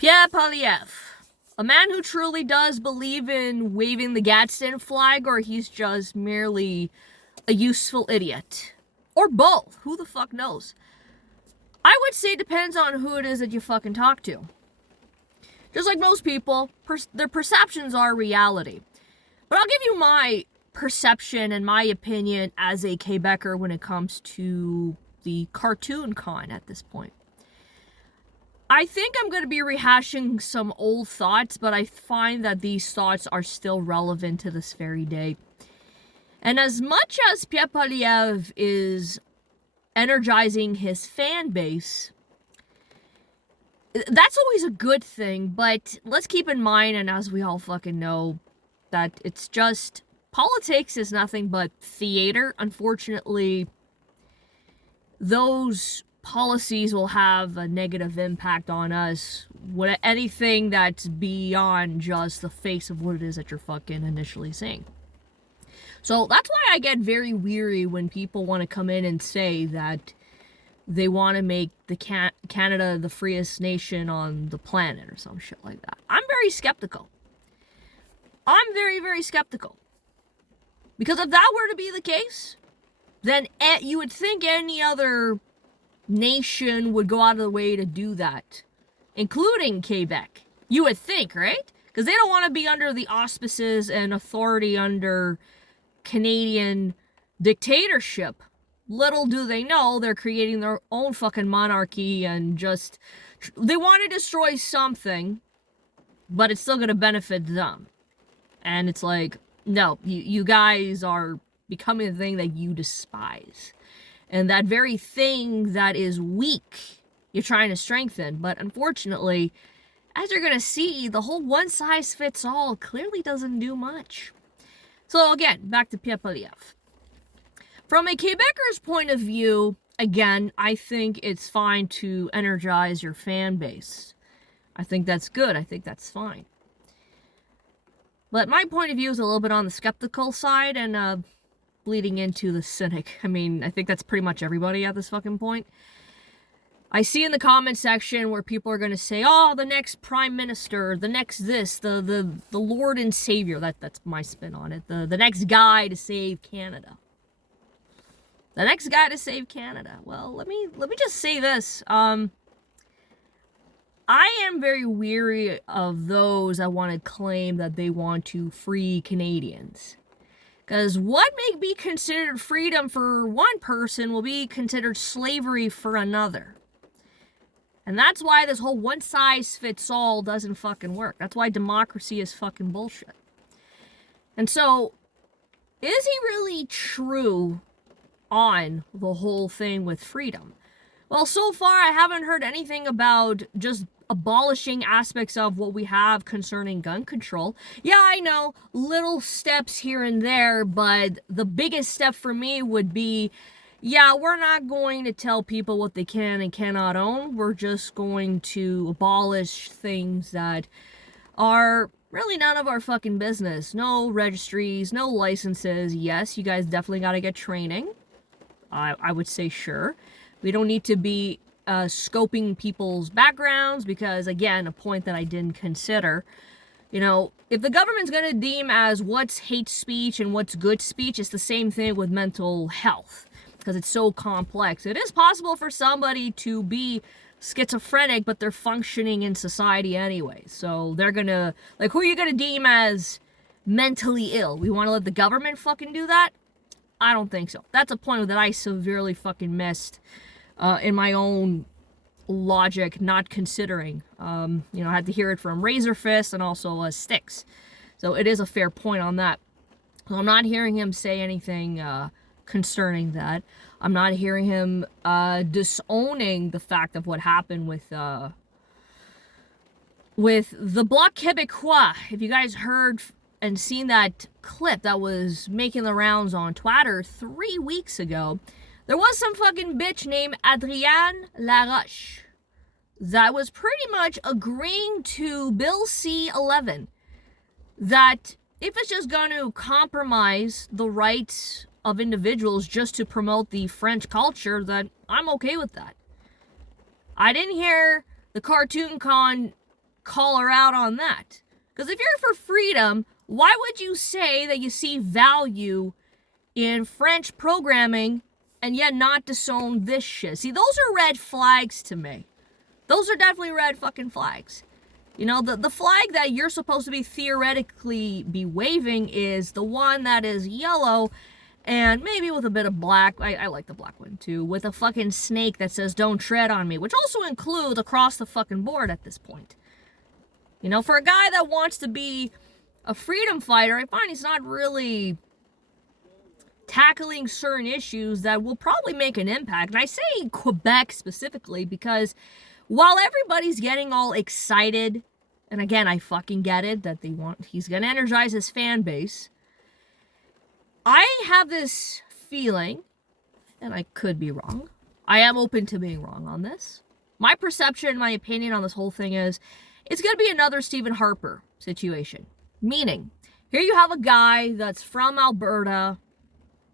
Pierre Poilievre, a man who truly does believe in waving the Gadsden-flag, or he's just merely a useful idiot. Or both. Who the fuck knows? I would say it depends on who it is that you fucking talk to. Just like most people, their perceptions are reality. But I'll give you my perception and my opinion as a Quebecer when it comes to the cartoon con at this point. I think I'm going to be rehashing some old thoughts, but I find that these thoughts are still relevant to this very day. And as much as Pierre Poilievre is energizing his fan base, that's always a good thing, but let's keep in mind, and as we all fucking know, that it's just, politics is nothing but theater. Unfortunately, those policies will have a negative impact on us. Anything that's beyond just the face of what it is that you're fucking initially saying. So that's why I get very weary when people want to come in and say that they want to make the Canada the freest nation on the planet or some shit like that. I'm very skeptical. I'm very, very skeptical. Because if that were to be the case, then you would think any other nation would go out of the way to do that, including Quebec. You would think, right? Because they don't want to be under the auspices and authority under Canadian dictatorship. Little do they know they're creating their own fucking monarchy and just they want to destroy something, but it's still going to benefit them. And it's like, no, you guys are becoming the thing that you despise. And that very thing that is weak, you're trying to strengthen. But unfortunately, as you're going to see, the whole one-size-fits-all clearly doesn't do much. So again, back to Pierre Poilievre. From a Quebecer's point of view, again, I think it's fine to energize your fan base. I think that's good. I think that's fine. But my point of view is a little bit on the skeptical side and bleeding into the cynic. I mean, I think that's pretty much everybody at this fucking point. I see in the comment section where people are going to say, oh, the next prime minister, the next this, the Lord and Savior. That's my spin on it. The next guy to save Canada. The next guy to save Canada. Well, let me just say this. I am very weary of those that want to claim that they want to free Canadians. Because what may be considered freedom for one person will be considered slavery for another. And that's why this whole one-size-fits-all doesn't fucking work. That's why democracy is fucking bullshit. And so, is he really true on the whole thing with freedom? Well, so far I haven't heard anything about just abolishing aspects of what we have concerning gun control. Yeah, I know, little steps here and there, but the biggest step for me would be, yeah, we're not going to tell people what they can and cannot own. We're just going to abolish things that are really none of our fucking business. No registries, no licenses. Yes, you guys definitely got to get training. I would say sure. We don't need to be scoping people's backgrounds because, again, a point that I didn't consider. You know, if the government's going to deem as what's hate speech and what's good speech, it's the same thing with mental health because it's so complex. It is possible for somebody to be schizophrenic, but they're functioning in society anyway. So they're going to, like, who are you going to deem as mentally ill? We want to let the government fucking do that? I don't think so. That's a point that I severely fucking missed in my own logic, not considering. I had to hear it from Razor Fist and also Sticks. So it is a fair point on that. So I'm not hearing him say anything concerning that. I'm not hearing him disowning the fact of what happened with the Bloc Québécois. If you guys heard and seen that clip that was making the rounds on Twitter 3 weeks ago, there was some fucking bitch named Adrienne Laroche that was pretty much agreeing to Bill C-11 that if it's just going to compromise the rights of individuals just to promote the French culture, then I'm okay with that. I didn't hear the cartoon con call her out on that. Because if you're for freedom, why would you say that you see value in French programming and yet not disown this shit? See, those are red flags to me. Those are definitely red fucking flags. You know, the flag that you're supposed to be theoretically be waving is the one that is yellow and maybe with a bit of black. I like the black one too, with a fucking snake that says don't tread on me, which also includes across the fucking board at this point. You know, for a guy that wants to be a freedom fighter, I find he's not really tackling certain issues that will probably make an impact. And I say Quebec specifically because while everybody's getting all excited, and again, I fucking get it, that he's gonna energize his fan base, I have this feeling, and I could be wrong, I am open to being wrong on this. My perception, my opinion on this whole thing is, it's gonna be another Stephen Harper situation. Meaning, here you have a guy that's from Alberta,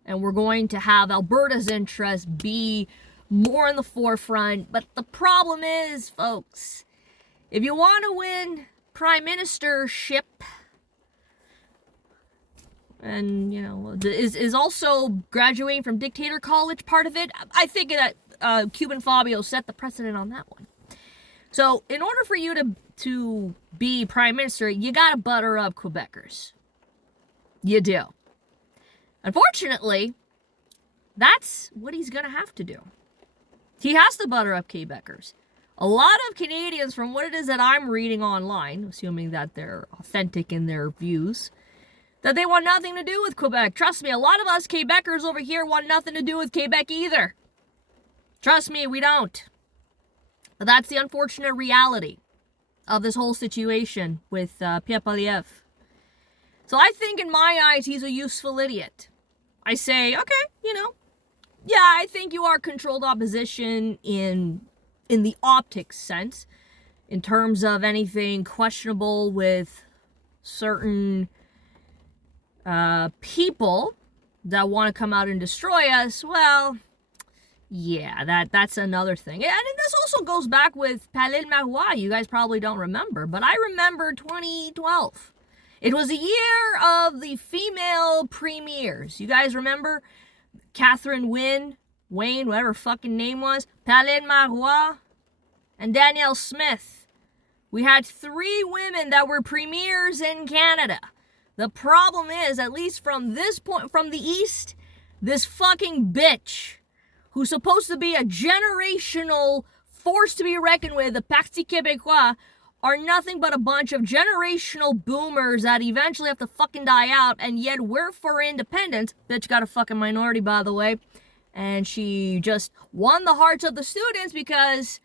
and we're going to have Alberta's interests be more in the forefront. But the problem is, folks, if you want to win prime ministership, and, you know, is also graduating from dictator college part of it, I think that Cuban Fabio set the precedent on that one. So, in order for you to be prime minister, you gotta butter up Quebecers. You do. Unfortunately, that's what he's gonna have to do. He has to butter up Quebecers. A lot of Canadians, from what it is that I'm reading online, assuming that they're authentic in their views, that they want nothing to do with Quebec. Trust me, a lot of us Quebecers over here want nothing to do with Quebec either. Trust me, we don't. But that's the unfortunate reality of this whole situation with Pierre Poilievre. So I think in my eyes, he's a useful idiot. I say, okay, you know, yeah, I think you are controlled opposition in the optics sense, in terms of anything questionable with certain people that want to come out and destroy us. Well, yeah, that's another thing. And this also goes back with Poilievre. You guys probably don't remember, but I remember 2012. It was a year of the female premiers. You guys remember? Catherine Wayne, whatever fucking name was, Poilievre, and Danielle Smith. We had 3 women that were premiers in Canada. The problem is, at least from this point, from the East, this fucking bitch, who's supposed to be a generational force to be reckoned with, the Parti Québécois, are nothing but a bunch of generational boomers that eventually have to fucking die out, and yet we're for independence. Bitch got a fucking minority, by the way. And she just won the hearts of the students because,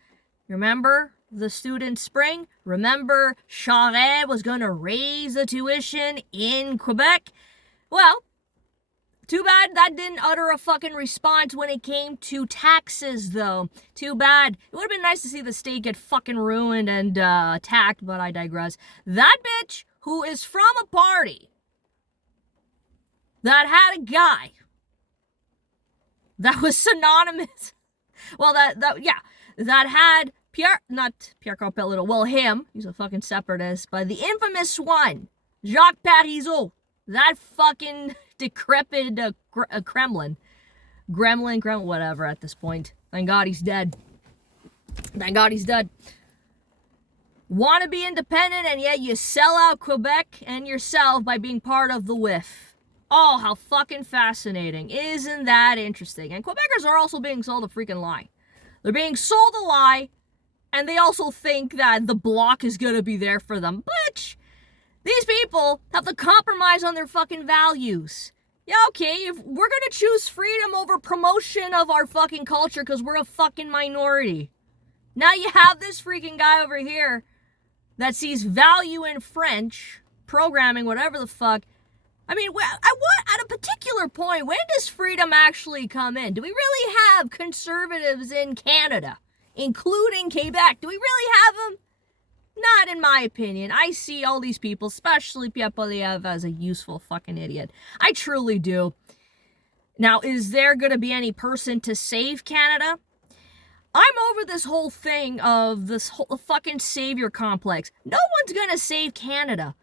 remember the student spring? Remember Charest was going to raise the tuition in Quebec? Well, too bad that didn't utter a fucking response when it came to taxes, though. Too bad. It would have been nice to see the state get fucking ruined and attacked, but I digress. That bitch, who is from a party that had a guy that was synonymous, well, that had Pierre, not Pierre Carpellito, well, him, he's a fucking separatist, but the infamous one, Jacques Parizeau, that fucking decrepit Gremlin, whatever at this point. Thank God he's dead. Want to be independent, and yet you sell out Quebec and yourself by being part of the WIF. Oh, how fucking fascinating. Isn't that interesting? And Quebecers are also being sold a freaking lie. They're being sold a lie, and they also think that the bloc is going to be there for them. Bitch! These people have to compromise on their fucking values. Yeah, okay, if we're gonna choose freedom over promotion of our fucking culture because we're a fucking minority. Now you have this freaking guy over here that sees value in French, programming, whatever the fuck. I mean, at a particular point, when does freedom actually come in? Do we really have conservatives in Canada, including Quebec? Do we really have them? Not in my opinion. I see all these people, especially Pierre Poilievre, as a useful fucking idiot. I truly do. Now, is there going to be any person to save Canada? I'm over this whole thing of this whole fucking savior complex. No one's gonna save Canada.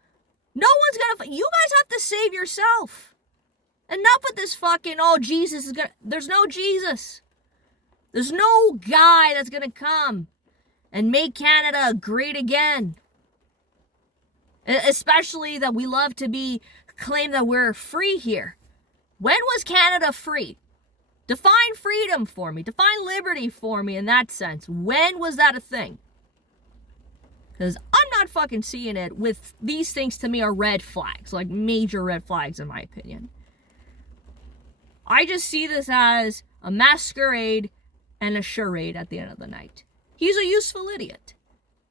No one's gonna... You guys have to save yourself. Enough with this fucking, oh, Jesus is gonna... There's no Jesus. There's no guy that's gonna come and make Canada great again. Especially that we love to claim that we're free here. When was Canada free? Define freedom for me. Define liberty for me in that sense. When was that a thing? Because I'm not fucking seeing it. With these things, to me, are red flags. Like, major red flags, in my opinion. I just see this as a masquerade and a charade at the end of the night. He's a useful idiot.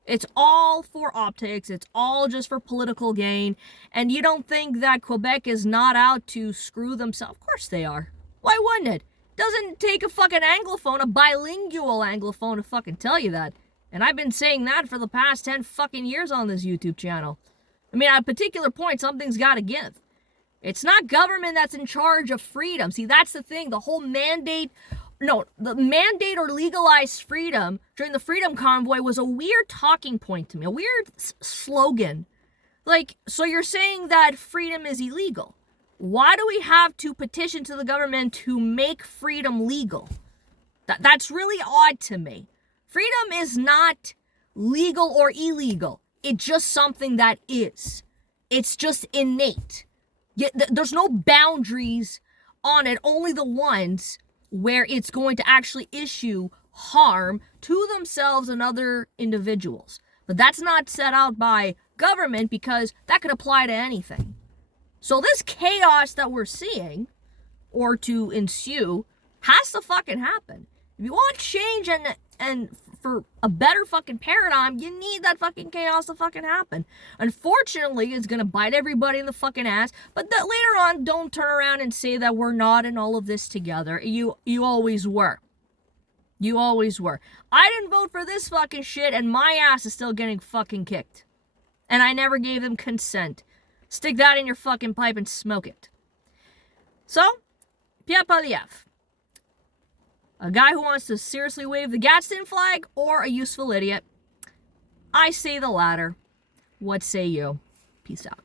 It's all for optics. It's all just for political gain. And you don't think that Quebec is not out to screw themselves? Of course they are. Why wouldn't it? Doesn't take a fucking anglophone, a bilingual anglophone, to fucking tell you that. And I've been saying that for the past 10 fucking years on this YouTube channel. I mean, at a particular point, something's gotta give. It's not government that's in charge of freedom. See, that's the thing. The whole mandate... No, the mandate or legalized freedom during the Freedom Convoy was a weird talking point to me. A weird slogan. Like, so you're saying that freedom is illegal. Why do we have to petition to the government to make freedom legal? That's really odd to me. Freedom is not legal or illegal. It's just something that is. It's just innate. There's no boundaries on it, only the ones where it's going to actually issue harm to themselves and other individuals. But that's not set out by government because that could apply to anything. So this chaos that we're seeing, or to ensue, has to fucking happen. If you want change and for a better fucking paradigm, you need that fucking chaos to fucking happen. Unfortunately, it's gonna bite everybody in the fucking ass, but that later on, don't turn around and say that we're not in all of this together. You always were. You always were. I didn't vote for this fucking shit, and my ass is still getting fucking kicked. And I never gave them consent. Stick that in your fucking pipe and smoke it. So, Pierre Poilievre. A guy who wants to seriously wave the Gadsden-flag, or a useful idiot? I say the latter. What say you? Peace out.